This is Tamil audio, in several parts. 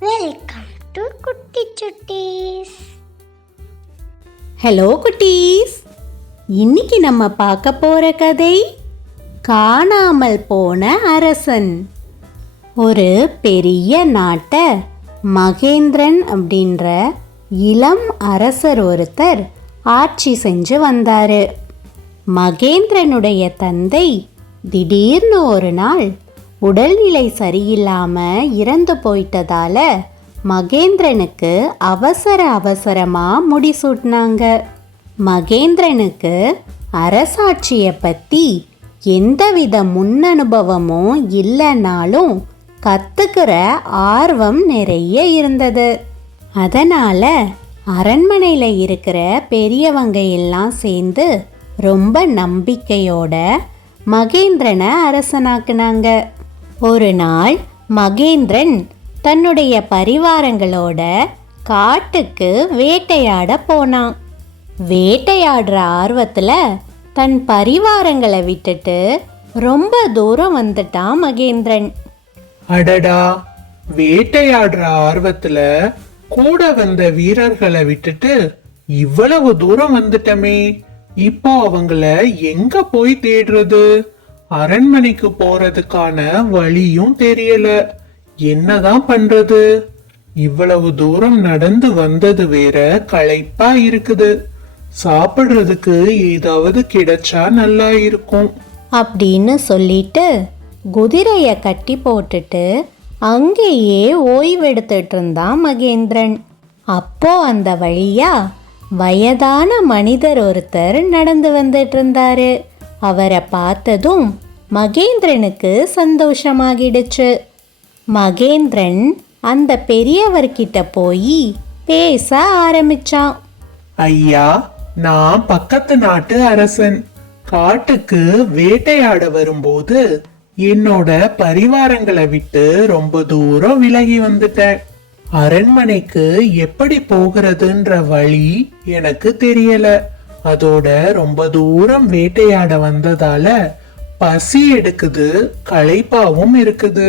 வெல்கம் டு குட்டி சுட்டீஸ். ஹலோ குட்டீஸ், இன்னைக்கு நம்ம பார்க்க போற கதை காணாமல் போன அரசன். ஒரு பெரிய நாட்டை மகேந்திரன் அப்படின்ற இளம் அரசர் ஒருத்தர் ஆட்சி செஞ்சு வந்தாரு. மகேந்திரனுடைய தந்தை திடீர்னு ஒரு நாள் உடல்நிலை சரியில்லாம இறந்து போயிட்டதால மகேந்திரனுக்கு அவசரமா முடிசூட்டினாங்க. மகேந்திரனுக்கு அரசாட்சியை பத்தி எந்தவித முன்னனுபவமும் இல்லைனாலும் கத்துக்கிற ஆர்வம் நிறைய இருந்தது. அதனால அரண்மனையில் இருக்கிற பெரியவங்க எல்லாம் சேர்ந்து ரொம்ப நம்பிக்கையோட மகேந்திரனை அரசனாக்குனாங்க. ஒரு நாள் மகேந்திரன் தன்னுடைய பரிவாரங்களோட காட்டுக்கு வேட்டையாட போனான். வேட்டையாடுற ஆர்வத்துல தன் பரிவாரங்களை விட்டுட்டு ரொம்ப தூரம் வந்துட்டான் மகேந்திரன். அடடா, வேட்டையாடுற ஆர்வத்துல கூட வந்த வீரர்களை விட்டுட்டு இவ்வளவு தூரம் வந்துட்டமே, இப்போ அவங்கள எங்க போய் தேடுறது? அரண்மனைக்கு போறதுக்கான வழியும் தெரியல. என்னதான் பண்றது? இவ்வளவு தூரம் நடந்து வந்தது வேற களைப்பா இருக்குது. சாப்பிடுறதுக்கு ஏதாவது கிடைச்சா நல்லா இருக்கும் அப்படின்னு சொல்லிட்டு குதிரைய கட்டி போட்டுட்டு அங்கேயே ஓய்வெடுத்துட்டு இருந்தான் மகேந்திரன். அப்போ அந்த வழியா வயதான மனிதர் ஒருத்தர் நடந்து வந்துட்டு இருந்தாரு. அவரை பார்த்ததும் மகேந்திரனுக்கு சந்தோஷமாகிடுச்சு. மகேந்திரன் அந்த பெரியவர்கிட்ட போய் பேச ஆரம்பிச்சான். ஐயா, நான் பக்கத்து நாட்டு அரசன். காட்டுக்கு வேட்டையாட வரும்போது என்னோட பரிவாரங்களை விட்டு ரொம்ப தூரம் விலகி வந்துட்டேன். அரண்மனைக்கு எப்படி போகிறதுன்ற வழி எனக்கு தெரியல. அதோட ரொம்ப தூரம் வேட்டையாட வந்ததால பசி எடுக்குது, களைப்பாவும் இருக்குது.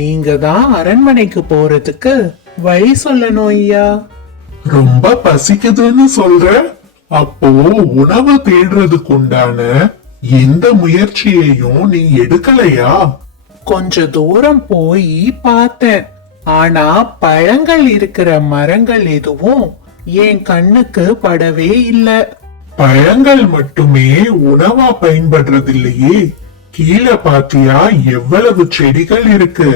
நீங்க தான் அரண்மனைக்கு போறதுக்கு வழி சொல்லணும் ஐயா. ரொம்ப பசிக்குதுன்னு சொல்ற? அப்போ உணவு தேடுறதுக்கு உண்டான எந்த முயற்சியையும் நீ எடுக்கலையா? கொஞ்ச தூரம் போய் பார்த்தேன். ஆனா பழங்கள் இருக்கிற மரங்கள் எதுவும் என் கண்ணுக்கு படவே இல்லை. பழங்கள் மட்டுமே உணவா பயன்படுறதில்லையே. கீழே பாத்தியா எவ்வளவு செடிகள் இருக்கு?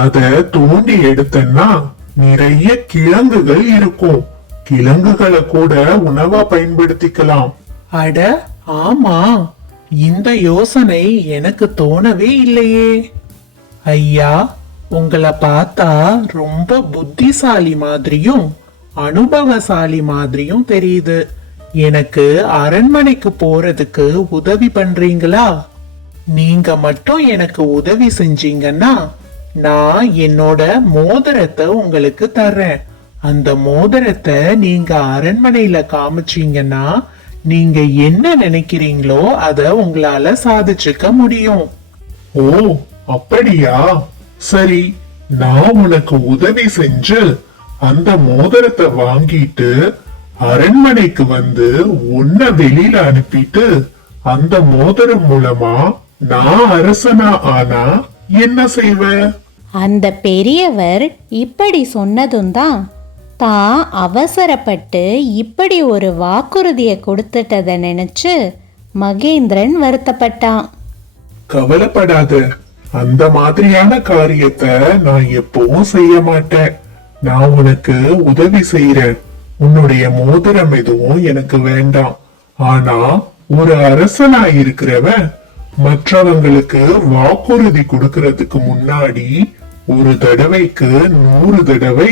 அத தோண்டி எடுத்தன்னா நிறைய கிழங்குகள் இருக்கும். கிழங்குகளை கூட உணவா பயன்படுத்திக்கலாம். அட ஆமா, இந்த யோசனை எனக்கு தோணவே இல்லையே. ஐயா, உங்களை பார்த்தா ரொம்ப புத்திசாலி மாதிரியும் அனுபவசாலி மாதிரியும் தெரியுது. எனக்கு அரண்மனைக்கு போறதுக்கு உதவி பண்றீங்களா? நீங்க மட்டும் எனக்கு உதவி செஞ்சீங்கன்னா நான் என்னோட மோதிரத்தை உங்களுக்கு தர்றேன். அந்த மோதிரத்தை நீங்க அரண்மனையில காமிச்சீங்கன்னா நீங்க என்ன நினைக்கிறீங்களோ அத உங்களால சாதிச்சுக்க முடியும். ஓ, அப்படியா? சரி, நான் உனக்கு உதவி செஞ்சு அந்த மோதிரத்தை வாங்கிட்டு அரண்மனைக்கு வந்து உன்னை வெளியில அனுப்பிட்டு அந்த மோதிரம் மூலமா நான் அரசனா ஆனா என்ன செய்வ? அந்த பெரியவர் இப்படி சொன்னதும் தான் அவசரப்பட்டு இப்படி ஒரு வாக்குறுதியை கொடுத்துட்டதை நினைச்சு மகேந்திரன் வருத்தப்பட்டான். கவலைப்படாத, அந்த மாதிரியான காரியத்தை நான் எப்பவும் செய்ய மாட்டேன். நான் உனக்கு உதவி செய்யறேன். உன்னுடைய மோதிரம் எதுவும் எனக்கு வேண்டாம். ஆனா ஒரு அரசனா இருக்கிறவன் மற்றவங்களுக்கு வாக்குறுதி கொடுக்கறதுக்கு முன்னாடி ஒரு தடவைக்கு 100 தடவை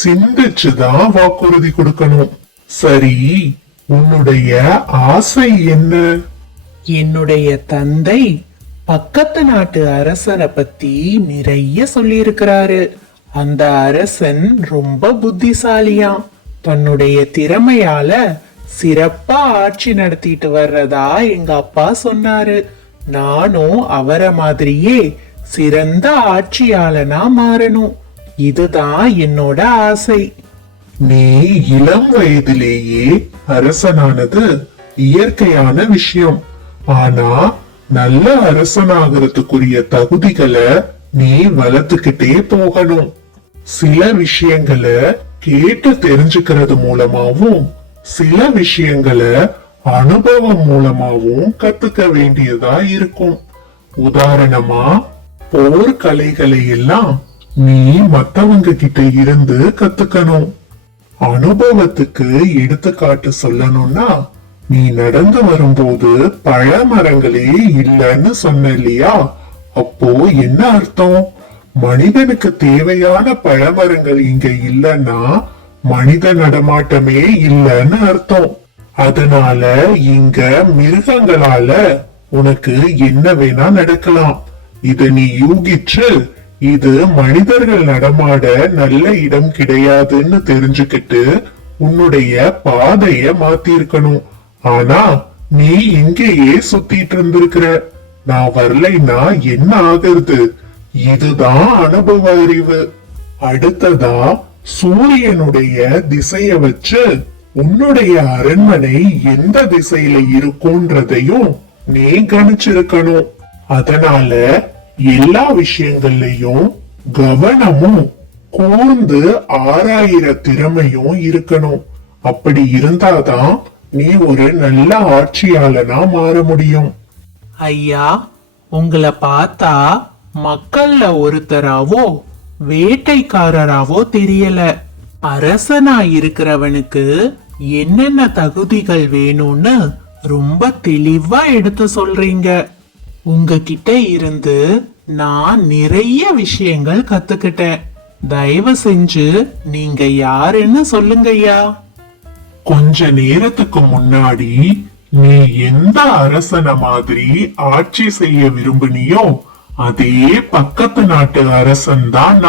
சிந்திச்சுதான் வாக்குறுதி கொடுக்கணும். சரி, உன்னுடைய ஆசை என்ன? என்னுடைய தந்தை பக்கத்து நாட்டு அரசரை பத்தி நிறைய சொல்லியிருக்கிறாரு. அந்த அரசன் ரொம்ப புத்திசாலியாம். தன்னுடைய திறமையால சிறப்பா ஆட்சி நடத்திட்டு வர்றதா எங்க அப்பா சொன்னாரு. நானும் அவரை மாதிரியே சிறந்த ஆட்சியாளனா மாறணும். இதுதான் என்னோட ஆசை. நீ இளம் வயதிலேயே அரசனானது இயற்கையான விஷயம். ஆனா நல்ல அரசனாகிறதுக்குரிய தகுதிகளை நீ வளர்த்துக்கிட்டே போகணும். சில விஷயங்களை கேட்டு தெரிஞ்சுக்கிறது மூலமாவும் சில விஷயங்களை அனுபவம் மூலமாவும் கத்துக்க வேண்டியதா இருக்கும். உதாரணமா போர்க்கலைகளை எல்லாம் நீ மத்தவங்க கிட்ட இருந்து கத்துக்கணும். அனுபவத்துக்கு எடுத்துக்காட்டு சொல்லணும்னா, நீ நடந்து வரும்போது பழமரங்களே இல்லைன்னு சொன்ன இல்லையா? அப்போ என்ன அர்த்தம்? மனிதனுக்கு தேவையான பழமரங்கள் இங்க இல்லைன்னா மனித நடமாட்டமே இல்லைன்னு அர்த்தம். அதனால இங்க மிருகங்களால உனக்கு என்ன வேணா நடக்கலாம். இத நீ யூகிச்சு இது மனிதர்கள் நடமாட நல்ல இடம் கிடையாதுன்னு தெரிஞ்சுக்கிட்டு உன்னுடைய பாதைய மாத்திருக்கணும். ஆனா நீ இங்கேயே சுத்திட்டு இருந்திருக்கிற. நான் வரலைன்னா என்ன ஆகுறது? இதுதான் அனுபவ அறிவு. அடுத்ததா சூரியனுடைய திசைய வச்சு உன்னுடைய அரண்மனை எந்த திசையில இருக்கும்ன்றதையும் நீ கணிச்சிருக்கணும். அதனால எல்லா விஷயங்கள்லயும் கவனமும் கூர்ந்து ஆராயிர திறமையும் இருக்கணும். அப்படி இருந்தாதான் நீ ஒரு நல்ல ஆட்சியாளனா மாற முடியும். ஐயா, உங்களை பார்த்தா மக்கள்ல ஒருத்தராவோ வேட்டைக்காரராவோ தெரியல. அரசனா இருக்கிறவனுக்கு என்னென்ன தகுதிகள் வேணும்னு ரொம்ப தெளிவா எடுத்து சொல்றீங்க. உங்ககிட்ட இருந்து நான் நிறைய விஷயங்கள் கத்துக்கிட்டேன். தயவு செஞ்சு நீங்க யாருன்னு சொல்லுங்கய்யா. கொஞ்ச நேரத்துக்கு முன்னாடி நீ எந்த அரசன மாதிரி ஆட்சி செய்ய விரும்பினியோ அதே பக்கத்து நாட்டு அரசன் தான்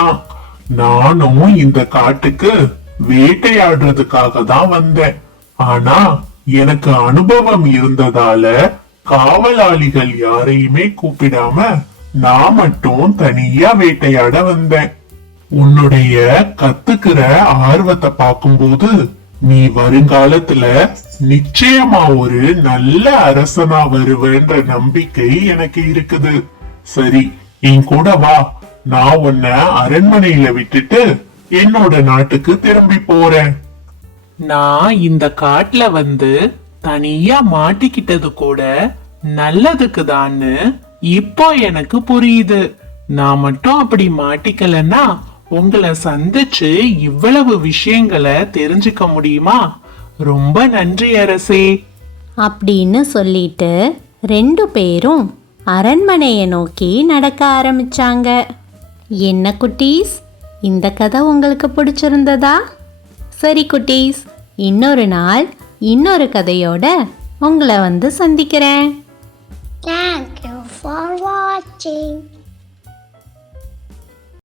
நானும் இந்த காட்டுக்கு வேட்டையாடுறதுக்காக தான் வந்தேன். ஆனா எனக்கு அனுபவம் இருந்ததால காவலாளிகள் யாரையுமே கூப்பிடாம நான் மட்டும் தனியா வேட்டையாட வந்தேன். உன்னுடைய கத்துக்கிற ஆர்வத்தை பார்க்கும்போது நீ வருங்காலத்துல நிச்சயமா ஒரு நல்ல அரசனா வருவேன்ற நம்பிக்கை எனக்கு இருக்குது. சரி, என் கூட வா. நான் உன்னை அரண்மனையில விட்டுட்டு என்னோட நாட்டுக்கு திரும்பி போறேன். நான் இந்த காட்டுல வந்து தனியா மாட்டிக்கிட்டது கூட நல்லதுக்கு தான்னு இப்போ எனக்கு புரியுது. நான் மட்டும் அப்படி மாட்டிக்கலன்னா உங்களை சந்திச்சு இவ்வளவு விஷயங்களை தெரிஞ்சுக்க முடியுமா? ரொம்ப நன்றி அரசே அப்படின்னு சொல்லிட்டு 2 பேரும் அரண்மனையை நோக்கி நடக்க ஆரம்பிச்சாங்க. என்ன குட்டீஸ், இந்த கதை உங்களுக்கு பிடிச்சிருந்ததா? சரி குட்டீஸ், இன்னொரு நாள் இன்னொரு கதையோட உங்களை வந்து சந்திக்கிறேன். Thank you for watching.